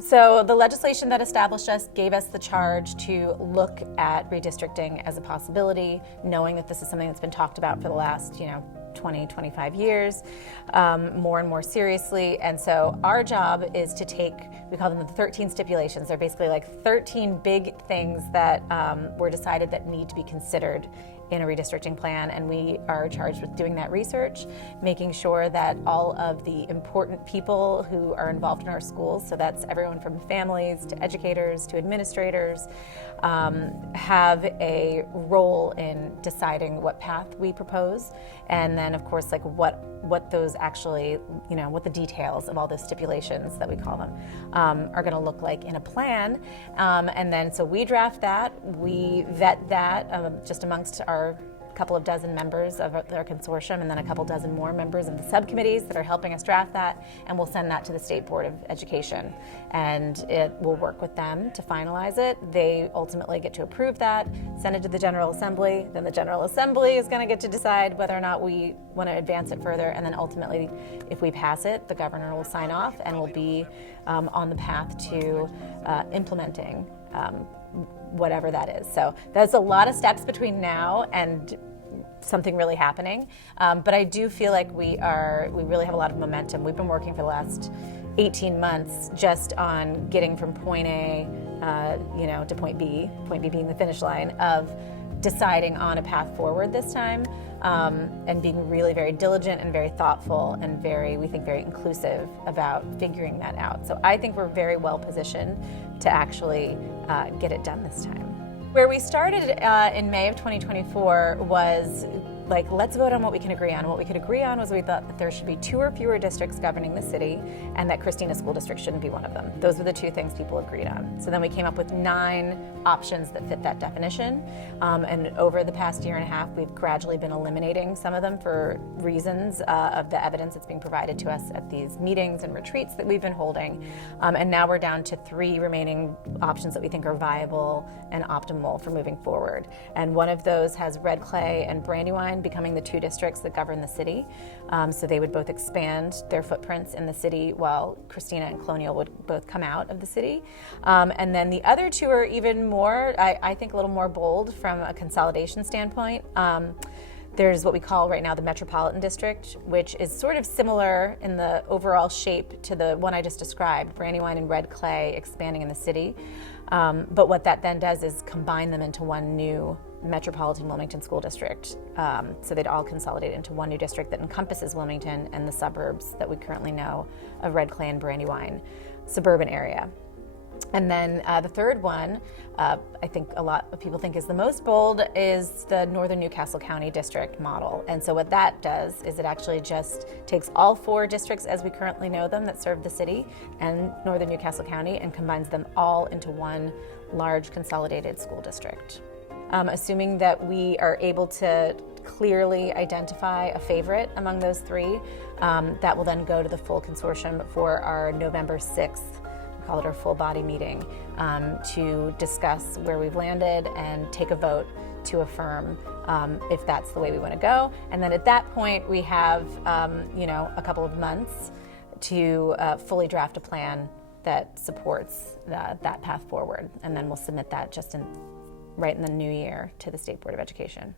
So the legislation that established us gave us the charge to look at redistricting as a possibility, knowing that this is something that's been talked about for the last, 20, 25 years, more and more seriously. And so our job is to take, we call them the 13 stipulations. They're basically like 13 big things that were decided that need to be considered in a redistricting plan, and we are charged with doing that research, making sure that all of the important people who are involved in our schools, so that's everyone from families to educators to administrators, have a role in deciding what path we propose, and then of course like what those actually, what the details of all the stipulations that we call them are going to look like in a plan. And then so we draft that, we vet that just amongst our couple of dozen members of our consortium, and then a couple dozen more members of the subcommittees that are helping us draft that, and we'll send that to the State Board of Education, and it will work with them to finalize it. They ultimately get to approve that, send it to the General Assembly, then the General Assembly is going to get to decide whether or not we want to advance it further, and then ultimately, if we pass it, the governor will sign off and will be on the path to implementing whatever that is. So there's a lot of steps between now and something really happening, but I do feel like we really have a lot of momentum. We've been working for the last 18 months just on getting from point A, to point B being the finish line of deciding on a path forward this time, and being really very diligent and very thoughtful and we think very inclusive about figuring that out. So I think we're very well positioned to actually get it done this time. Where we started in May of 2024 was like, let's vote on what we can agree on. And what we could agree on was we thought that there should be 2 or fewer districts governing the city, and that Christina School District shouldn't be one of them. Those were the 2 things people agreed on. So then we came up with 9 options that fit that definition. And over the past year and a half, we've gradually been eliminating some of them for reasons of the evidence that's being provided to us at these meetings and retreats that we've been holding. And now we're down to 3 remaining options that we think are viable and optimal for moving forward. And one of those has Red Clay and Brandywine becoming the 2 districts that govern the city. So they would both expand their footprints in the city, while Christina and Colonial would both come out of the city. And then the other 2 are even more, I think, a little more bold from a consolidation standpoint. There's what we call right now the Metropolitan District, which is sort of similar in the overall shape to the one I just described, Brandywine and Red Clay expanding in the city. But what that then does is combine them into one new Metropolitan Wilmington School District. So they'd all consolidate into one new district that encompasses Wilmington and the suburbs that we currently know of Red Clay and Brandywine suburban area. And then the third one, I think a lot of people think is the most bold, is the Northern Newcastle County District model. And so what that does is it actually just takes all 4 districts as we currently know them that serve the city and Northern Newcastle County and combines them all into one large consolidated school district. Assuming that we are able to clearly identify a favorite among those 3, that will then go to the full consortium for our November 6th, we call it our full body meeting, to discuss where we've landed and take a vote to affirm if that's the way we want to go. And then at that point, we have a couple of months to fully draft a plan that supports that path forward. And then we'll submit that right in the new year to the State Board of Education.